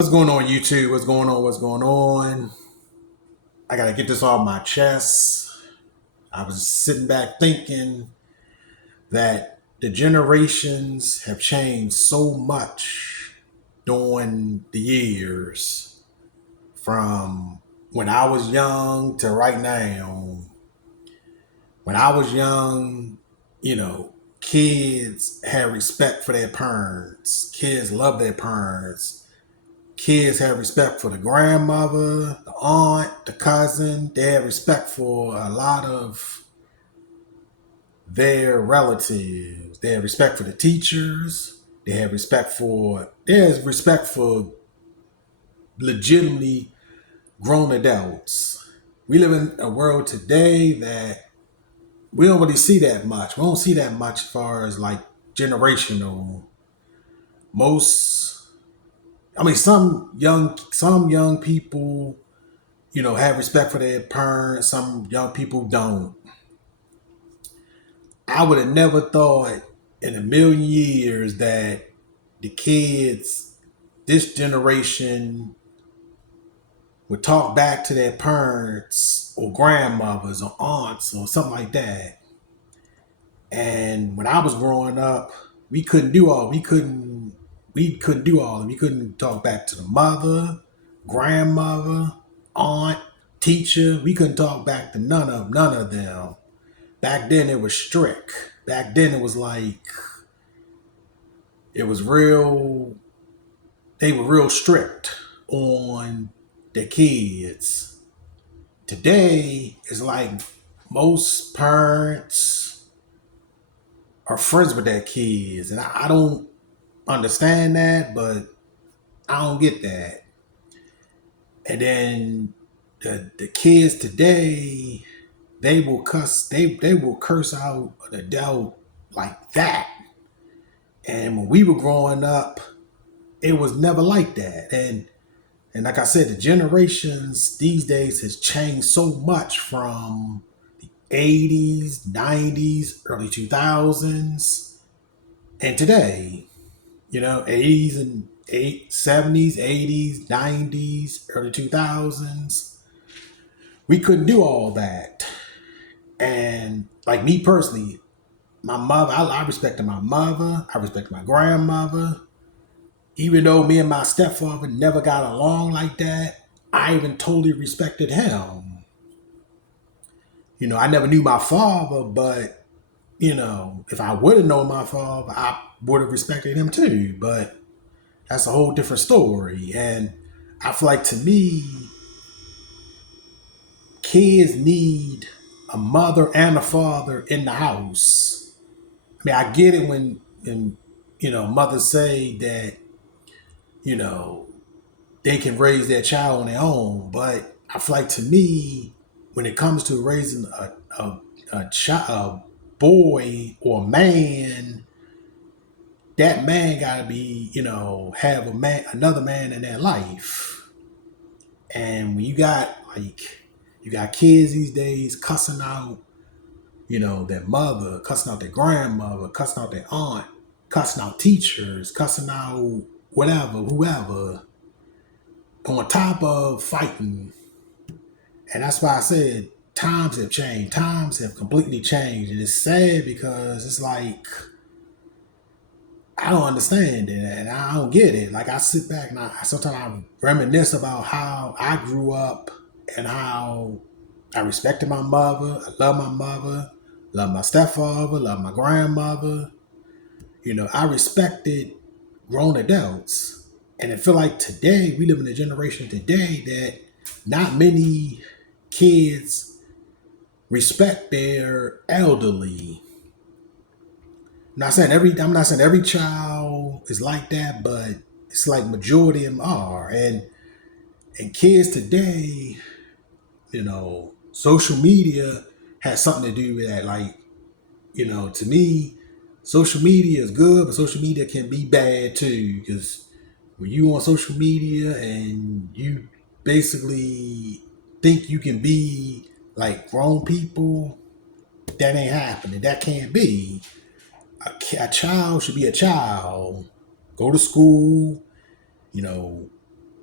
What's going on, YouTube? What's going on? What's going on? I gotta get this off my chest. I was sitting back thinking that the generations have changed so much during the years from when I was young to right now. When I was young, you know, kids had respect for their parents. Kids loved their parents. Kids had respect for the grandmother, the aunt, the cousin. They had respect for a lot of their relatives. They had respect for the teachers. There's respect for legitimately grown adults. We live in a world today that we don't really see that much. We don't see that much as far as like generational. Most, I mean, some young people have respect for their parents. Some young people don't. I would have never thought in a million years that the kids, this generation, would talk back to their parents or grandmothers or aunts or something like that. And when I was growing up, we couldn't do all. We couldn't do all. We couldn't talk back to the mother, grandmother, aunt, teacher. We couldn't talk back to none of them. Back then it was strict. Back then it was like it was real. They were real strict on the kids. Today it's like most parents are friends with their kids, and I don't understand that, but I don't get that. And then the kids today, they will curse out an adult like that. And when we were growing up, it was never like that. And like I said, the generations these days has changed so much from 80s, 90s, early 2000s, and today. 80s and 70s, 80s, 90s, early 2000s. We couldn't do all that. And like me personally, my mother, I respected my mother, I respected my grandmother. Even though me and my stepfather never got along like that, I even totally respected him. I never knew my father, but if I would have known my father, I would have respected him too. But that's a whole different story. And I feel like to me, kids need a mother and a father in the house. I mean, I get it when mothers say that, you know, they can raise their child on their own. But I feel like to me, when it comes to raising a child, a boy or a man, that man gotta be, have another man in their life. And when you got kids these days cussing out, their mother, cussing out their grandmother, cussing out their aunt, cussing out teachers, cussing out whatever, whoever, on top of fighting. And that's why I said times have changed. Times have completely changed. And it's sad because it's like I don't understand it and I don't get it. Like I sit back and I sometimes I reminisce about how I grew up and how I respected my mother. I love my mother, love my stepfather, love my grandmother. I respected grown adults. And I feel like today we live in a generation today that not many kids respect their elderly. I'm not saying every child is like that, but it's like majority of them are. And kids today, social media has something to do with that. Like, to me, social media is good, but social media can be bad too. Because when you on social media and you basically think you can be like grown people, that ain't happening. That can't be. A child should be a child. Go to school, you know,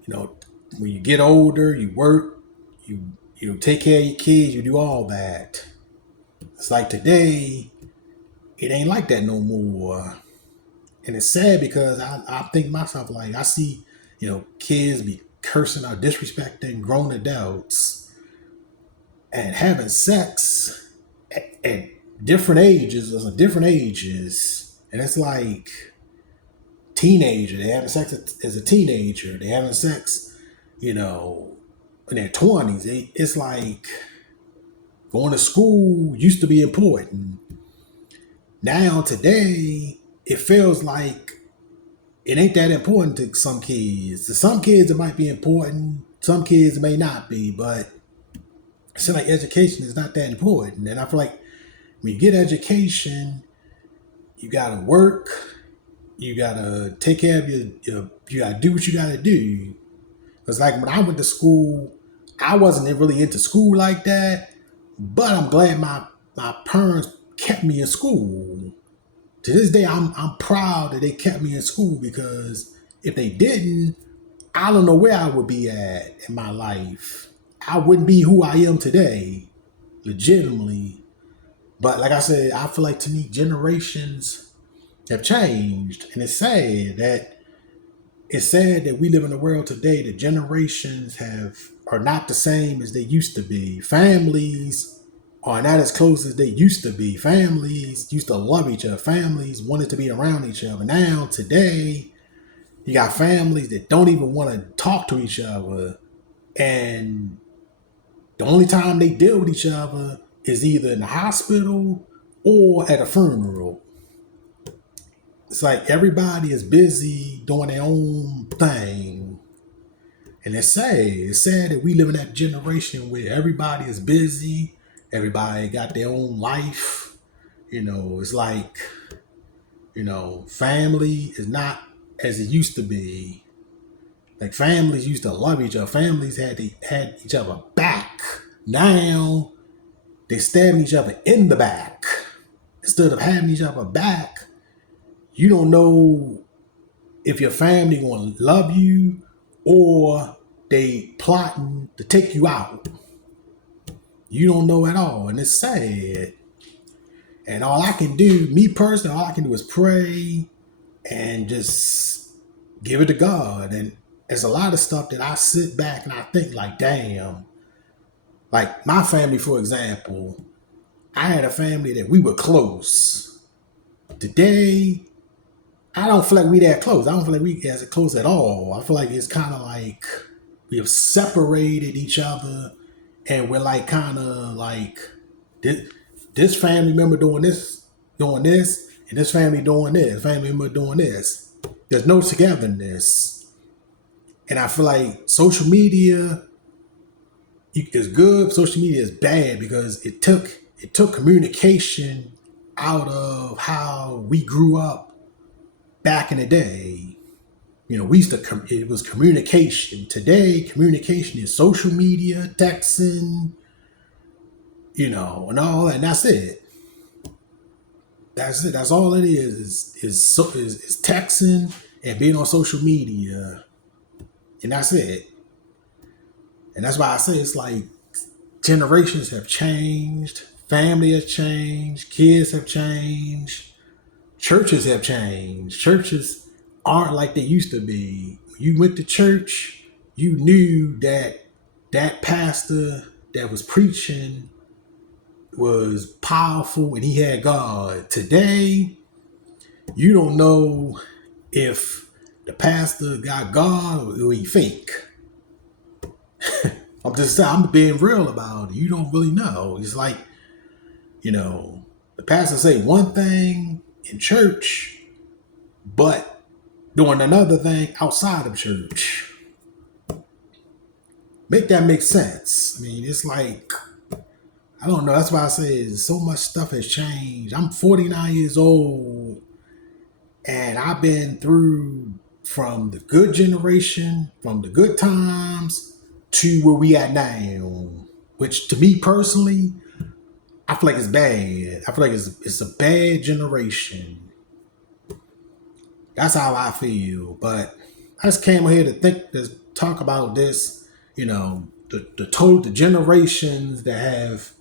You know, when you get older, you work, you take care of your kids, you do all that. It's like today, it ain't like that no more. And it's sad because I think to myself, like, I see, kids be cursing or disrespecting grown adults and having sex at different ages, and it's like teenager. They having sex as a teenager. They having sex, in their 20s. It's like going to school used to be important. Now today, it feels like it ain't that important to some kids. To some kids, it might be important. Some kids it may not be, but it seems like education is not that important. And I feel like when you get education, you gotta work, you gotta take care of you gotta do what you gotta do. Because like when I went to school, I wasn't really into school like that, but I'm glad my parents kept me in school. To this day, I'm proud that they kept me in school, because if they didn't, I don't know where I would be at in my life. I wouldn't be who I am today, legitimately. But like I said, I feel like to me, generations have changed, and it's sad that we live in a world today that generations are not the same as they used to be. Families are not as close as they used to be. Families used to love each other. Families wanted to be around each other. Now, today, you got families that don't even want to talk to each other. And the only time they deal with each other is either in the hospital or at a funeral. It's like everybody is busy doing their own thing. And it's sad. It's sad that we live in that generation where everybody is busy. Everybody got their own life. It's like, family is not as it used to be. Like families used to love each other. Families had each other back. Now they stabbing each other in the back. Instead of having each other back, you don't know if your family gonna love you or they plotting to take you out. You don't know at all, and it's sad. And all I can do, me personally, all I can do is pray and just give it to God. And there's a lot of stuff that I sit back and I think like, damn. Like my family, for example, I had a family that we were close. Today, I don't feel like we that close. I don't feel like we as close at all. I feel like it's kind of like we have separated each other, and we're like kind of like this family member doing this, and this family doing this, family member doing this. There's no togetherness, and I feel like social media is good. Social media is bad because it took communication out of how we grew up back in the day. We used to, it was communication. Today, communication is social media, texting, and all that. And that's it. That's it. That's all it is texting and being on social media. And that's it. And that's why I say it's like generations have changed, family has changed, kids have changed, churches have changed. Churches aren't like they used to be. You went to church, you knew that pastor that was preaching was powerful and he had God. Today, you don't know if the pastor got God or he fake. I'm being real about it. You don't really know. It's like, the pastor say one thing in church, but doing another thing outside of church. Make that make sense. I mean, it's like, I don't know. That's why I say so much stuff has changed. I'm 49 years old, and I've been through from the good generation, from the good times to where we at now, which to me personally, I feel like it's bad. I feel like it's a bad generation. That's how I feel. But I just came here to talk about this, the generations that have,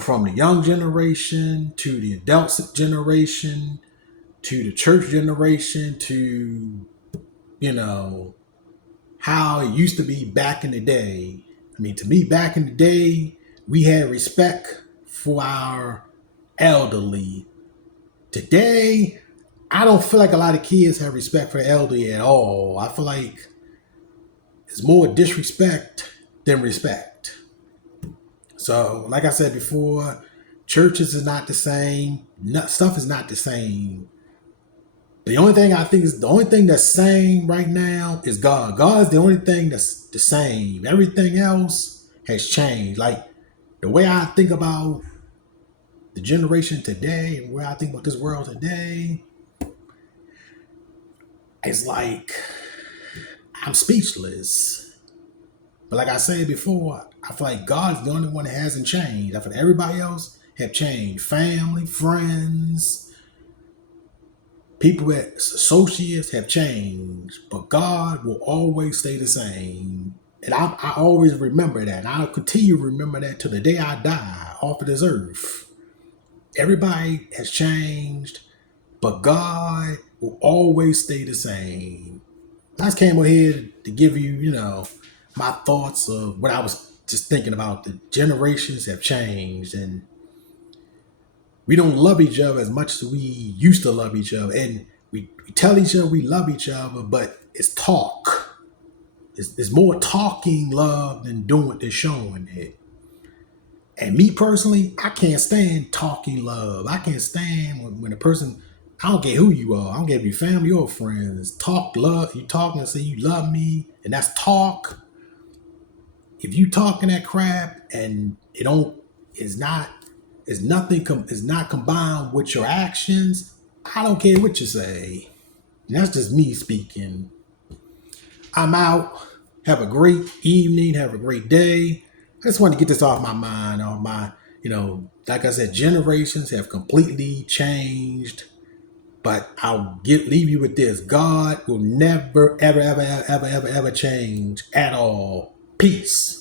from the young generation to the adult generation to the church generation to, you know, how it used to be back in the day. I mean, to me, back in the day, we had respect for our elderly. Today, I don't feel like a lot of kids have respect for the elderly at all. I feel like it's more disrespect than respect. So, like I said before, churches is not the same. Stuff is not the same. The only thing that's same right now is God. God is the only thing that's the same. Everything else has changed. Like the way I think about the generation today and where I think about this world today, it's like I'm speechless. But like I said before, I feel like God's the only one that hasn't changed. I feel like everybody else have changed. Family, friends, people that associates have changed, but God will always stay the same. And I always remember that. And I'll continue to remember that till the day I die off of this earth. Everybody has changed, but God will always stay the same. I just came over here to give you, my thoughts of what I was just thinking about. The generations have changed, and we don't love each other as much as we used to love each other. And we tell each other we love each other, but it's talk. It's more talking love than than showing it. And me personally, I can't stand talking love. I can't stand when a person, I don't care who you are, I don't care if you're family or friends, talk love. You talking and say you love me, and that's talk. If you talking that crap and it don't, it's not, it's nothing, it's not combined with your actions, I don't care what you say. And that's just me speaking. I'm out. Have a great evening. Have a great day. I just want to get this off my mind. Off my, like I said, generations have completely changed. But leave you with this: God will never, ever, ever, ever, ever, ever change at all. Peace.